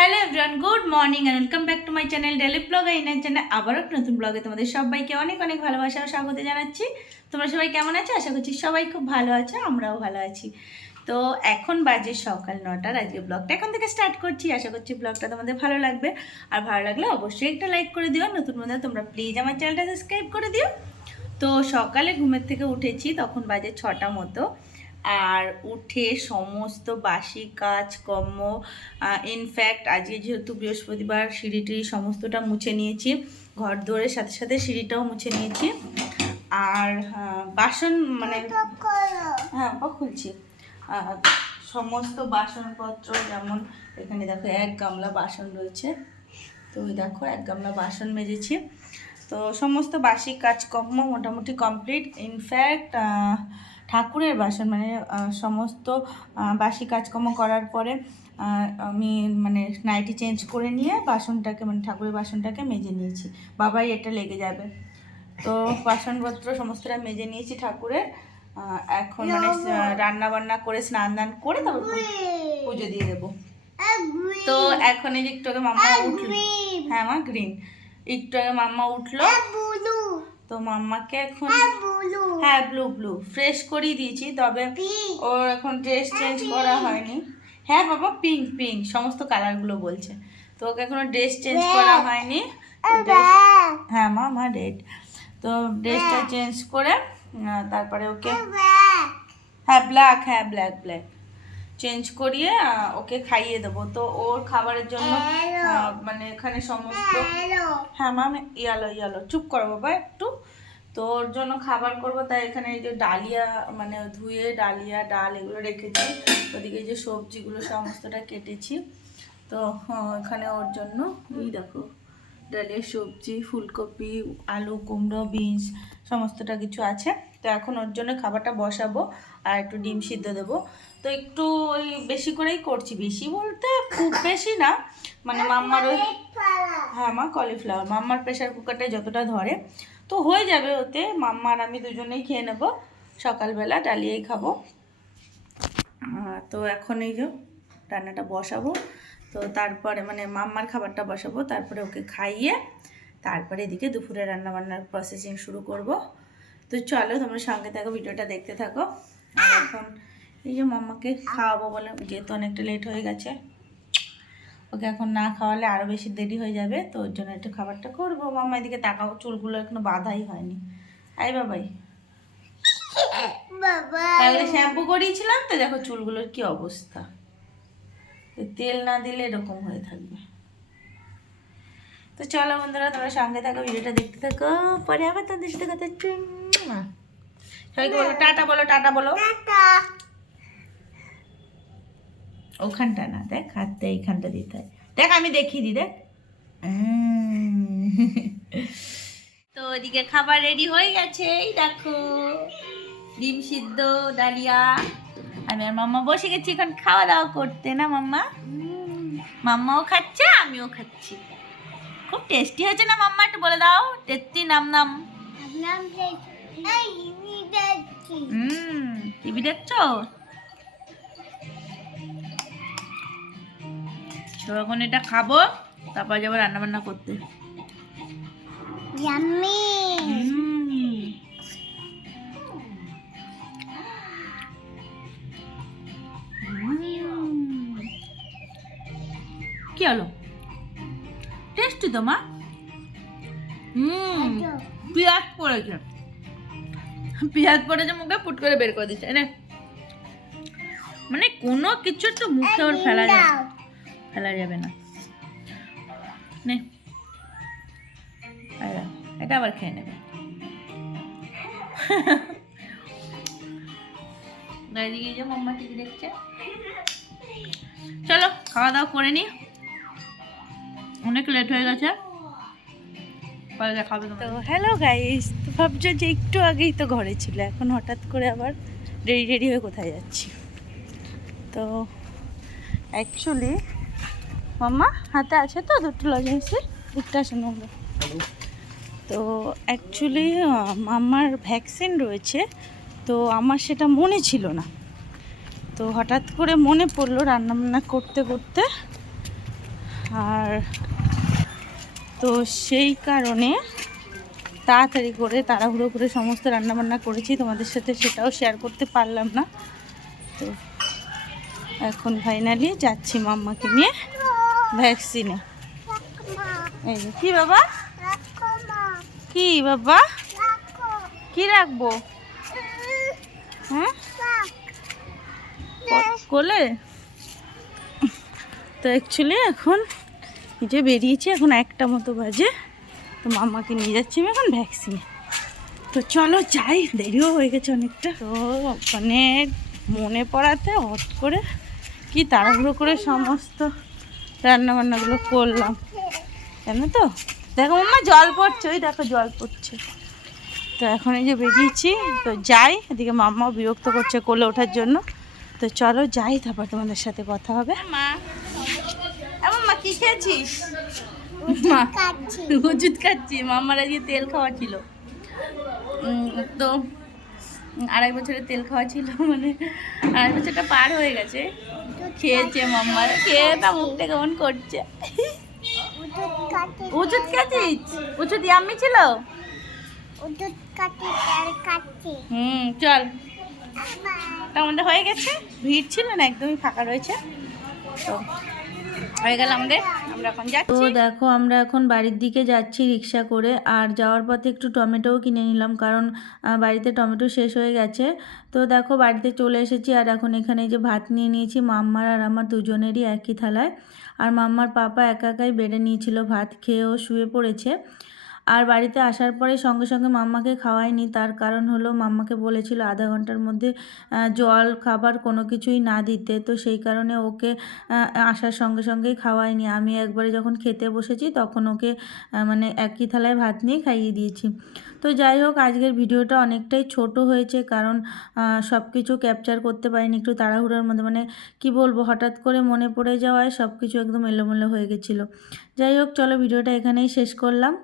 Hello everyone, good morning and welcome back to my channel daily blog. আইনার channel আবারও একটা নতুন ব্লগে তোমাদের সবাইকে অনেক অনেক ভালোবাসা ও স্বাগত জানাচ্ছি। তোমরা সবাই কেমন আছো? আশা করছি সবাই খুব ভালো আছো, আমরাও ভালো আছি। তো এখন বাজে সকাল 9টার। আজকে ব্লগটা এখন থেকে স্টার্ট করছি। আশা করছি ব্লগটা তোমাদের ভালো লাগবে, আর ভালো লাগলে অবশ্যই একটা লাইক করে দিও। নতুন বন্ধুরা তোমরা প্লিজ আমার চ্যানেলটা সাবস্ক্রাইব করে দিও। তো সকালে ঘুমের থেকে উঠেছি, তখন বাজে 6টা মতো। আর উঠে সমস্ত বাসি কাজকর্ম, ইনফ্যাক্ট আজকে যেহেতু বৃহস্পতিবার, সিঁড়িটি সমস্তটা মুছে নিয়েছি। ঘর দৌড়ের সাথে সাথে সিঁড়িটাও মুছে নিয়েছি। আর বাসন মানে হ্যাঁ খুলছি। সমস্ত বাসনপত্র, যেমন এখানে দেখো 1 গামলা বাসন রয়েছে। তো ওই দেখো 1 গামলা বাসন মেজেছি। তো সমস্ত বাসি কাজকর্ম মোটামুটি কমপ্লিট। ইনফ্যাক্ট ঠাকুরের বাসন মানে সমস্ত বাসি কাজকর্ম করার পরে আমি মানে নাইটি চেঞ্জ করে নিয়ে বাসনটাকে মানে ঠাকুরের বাসনটাকে মেজে নিয়েছি। বাবাই এটা লেগে যাবে। তো বাসনপত্র সমস্তটা মেজে নিয়েছি ঠাকুরের। এখন মানে রান্না বান্না করে স্নান দান করে তারপর পুজো দিয়ে দেবো। তো এখন এই যে একটু আগে মাম্মা উঠলো। হ্যাঁ মা, গ্রিন। একটু আগে মাম্মা উঠলো, তো মাম্মাকে এখন হ্যাঁ ব্লু ফ্রেশ করিয়ে দিয়েছি, তবে ওর এখন ড্রেস চেঞ্জ করা হয়নি। হ্যাঁ বাবা, পিঙ্ক সমস্ত কালারগুলো বলছে। তো ওকে এখনো ড্রেস চেঞ্জ করা হয়নি। হ্যাঁ মা রেড। তো ড্রেসটা চেঞ্জ করে তারপরে ওকে ব্ল্যাক চেঞ্জ করিয়ে ওকে খাইয়ে দেবো। তো ওর খাবারের জন্য মানে এখানে সমস্ত হ্যাঁ ম্যাম ইয়ালো চুপ করো বাবা একটু। তো ওর জন্য খাবার করবো, তাই এখানে এই যে ডালিয়া মানে ধুয়ে ডালিয়া ডাল এগুলো রেখেছি। ওদিকে যে সবজিগুলো সমস্তটা কেটেছি। তো এখানে ওর জন্য এই দেখো ডালিয়া সবজি, ফুলকপি, আলু, কুমড়ো, বিনস সমস্তটা কিছু আছে। তো এখন ওর জন্য খাবারটা বসাবো আর একটু ডিম সিদ্ধ দেবো। তো একটু ওই বেশি করেই করছি, বেশি বলতে খুব বেশি না, মানে মাম্মার ওই হ্যাঁ মা কলিফ্লাওয়ার মাম্মার প্রেশার কুকারটায় যতটা ধরে তো হয়ে যাবে ওতে। মাম্মা আর আমি দুজনেই খেয়ে নেব, সকালবেলা ডালিয়াই খাবো। তো এখন এই যে রান্নাটা বসাবো, তো তারপরে মানে মাম্মার খাবারটা বসাবো, তারপরে ওকে খাইয়ে তারপরে এদিকে দুপুরে রান্নাবান্নার প্রসেসিং শুরু করব। তো চলো তোমরা সঙ্গে থাকো, ভিডিওটা দেখতে থাকো। আর এখন এই যে মাম্মাকে খাওয়াবো বলে, যেহেতু অনেকটা লেট হয়ে গেছে, ওকে এখন না খাওয়ালে আরও বেশি দেরি হয়ে যাবে। তো ওর জন্য একটু খাবারটা করবো। মাম্মা এদিকে তাকাও, চুলগুলো এখনো বাঁধাই হয়নি। আই বাবাই তাহলে শ্যাম্পু করিয়েছিলাম, তো দেখো চুলগুলোর কি অবস্থা। তেল না দিলে এরকম হয়ে থাকবে। তো চলো বন্ধুরা তোমরা সঙ্গে থাকো, ভিডিওটা দেখতে থাকো, পরে আবার তাদের সাথে কথা। সবাইকে বলো টাটা, বলো ওখানটা না, দেখ হাতটা এইখানটা দিতে হয়, দেখ আমি দেখিয়ে দিই, দেখ। তো ওদিকে খাবার রেডি হয়ে গেছে, এই দেখো ডিম সিদ্ধ, ডালিয়া। আমি আর মাম্মা বসে গেছি এখন খাওয়া দাওয়া করতে, না মাম্মা? মাম্মাও খাচ্ছে, আমিও খাচ্ছি। খুব টেস্টি হয়েছে না মাম্মা? একটু বলে দাও টেস্টি। নাম টিভি দেখছো? তো এখন এটা খাবো, তারপর যাবো রান্না বান্না করতে। কি হলো? টেস্টি তো মা। পেঁয়াজ পড়েছে মুখে, ফুট করে বের করে দিচ্ছে। মানে কোনো কিছু তো মুখে ওর ফেলা যাবে না। নে এটা আবার খেয়ে নেবে। এদিকে যে মাম্মা টিভি দেখছে। চলো খাওয়া দাওয়া করে নি, অনেক লেট হয়ে গেছে। তো হ্যালো গাইস, তো ভাবছো যে একটু আগেই তো ঘরে ছিল, এখন হঠাৎ করে আবার রেডি হয়ে কোথায় যাচ্ছি। তো অ্যাকচুয়ালি মাম্মা হাতে আছে তো দুটো লজেন্সের, একটা আসে না। তো অ্যাকচুয়ালি মাম্মার ভ্যাকসিন রয়েছে, তো আমার সেটা মনে ছিল না। তো হঠাৎ করে মনে পড়লো রান্নাবান্না করতে করতে, আর তো সেই কারণে তাড়াতাড়ি করে তাড়াহুড়ো করে সমস্ত রান্নাবান্না করেছি, তোমাদের সাথে সেটাও শেয়ার করতে পারলাম না। তো এখন ফাইনালি যাচ্ছি মাম্মাকে নিয়ে ভ্যাকসিনে। এই যে কি বাবা, কি বাবা, কি রাখবো? হ্যাঁ কোলে। তো অ্যাকচুয়ালি এখন যে বেরিয়েছি, এখন 1টা মতো বাজে। তো মাম্মাকে নিয়ে যাচ্ছি আমি এখন ভ্যাকসিনে। তো চলো যাই, দেরিও হয়ে গেছে অনেকটা। তো ওখানে মনে পড়াতে হট করে কি তাড়াহুড়ো করে সমস্ত রান্নাবান্নাগুলো করলাম, জানো তো। দেখো মাম্মা জল পড়ছে, ওই দেখো জল পড়ছে। তো এখন এই যে বেরিয়েছি, তো যাই। এদিকে মাম্মাও বিরক্ত করছে কোলে ওঠার জন্য। তো চলো যাই, তারপর তোমাদের সাথে কথা হবে। মা মা কি খেয়েছিস? ওষুধ খাচ্ছি। মাম্মার আজকে তেল খাওয়া ছিল, তো 2.5 বছরের তেল খাওয়া ছিল, মানে 2.5 বছরটা পার হয়ে গেছে। খেয়েছে মাম্মার, খেয়ে তা মুখটা কেমন করছে। ওষুধ খাচ্ছিস? ওষুধ ইয়াম্মি ছিল। চল, আমাদের হয়ে গেছে। ভিড় ছিল না, একদমই ফাঁকা রয়েছে। তো হয়ে গেল আমাদের, আমরা এখন যাচ্ছি। তো দেখো আমরা এখন বাড়ির দিকে যাচ্ছি রিক্সা করে। আর যাওয়ার পথে একটু টমেটোও কিনে নিলাম, কারণ বাড়িতে টমেটো শেষ হয়ে গেছে। তো দেখো বাড়িতে চলে এসেছি। আর এখন এখানে যে ভাত নিয়ে নিয়েছি, মাম্মার আর আমার দুজনেরই একই থালায়। আর মাম্মার পাপা একা একাই বেড়ে নিয়েছিল ভাত, খেয়েও শুয়ে পড়েছে। আর বাড়িতে আসার পরে সঙ্গে সঙ্গে মাম্মাকে খাওয়াইনি, তার কারণ হলো মাম্মাকে বলেছিল আধা ঘন্টার মধ্যে জল খাবার কোনো কিছুই না দিতে। তো সেই কারণে ওকে আসার সঙ্গে সঙ্গেই খাওয়াইনি। আমি একবারে যখন খেতে বসেছি তখন ওকে মানে একই থালায় ভাত নিয়ে খাইয়ে দিয়েছি। তো যাই হোক, আজকের ভিডিওটা অনেকটাই ছোট হয়েছে, কারণ সব কিছু ক্যাপচার করতে পারিনি, একটু তাড়াহুড়োর মধ্যে, মানে কি বলবো, হঠাৎ করে মনে পড়ে যাওয়ায় সব কিছু একদম এলোমেলো হয়ে গেছিলো। যাই হোক, চলো ভিডিওটা এখানেই শেষ করলাম।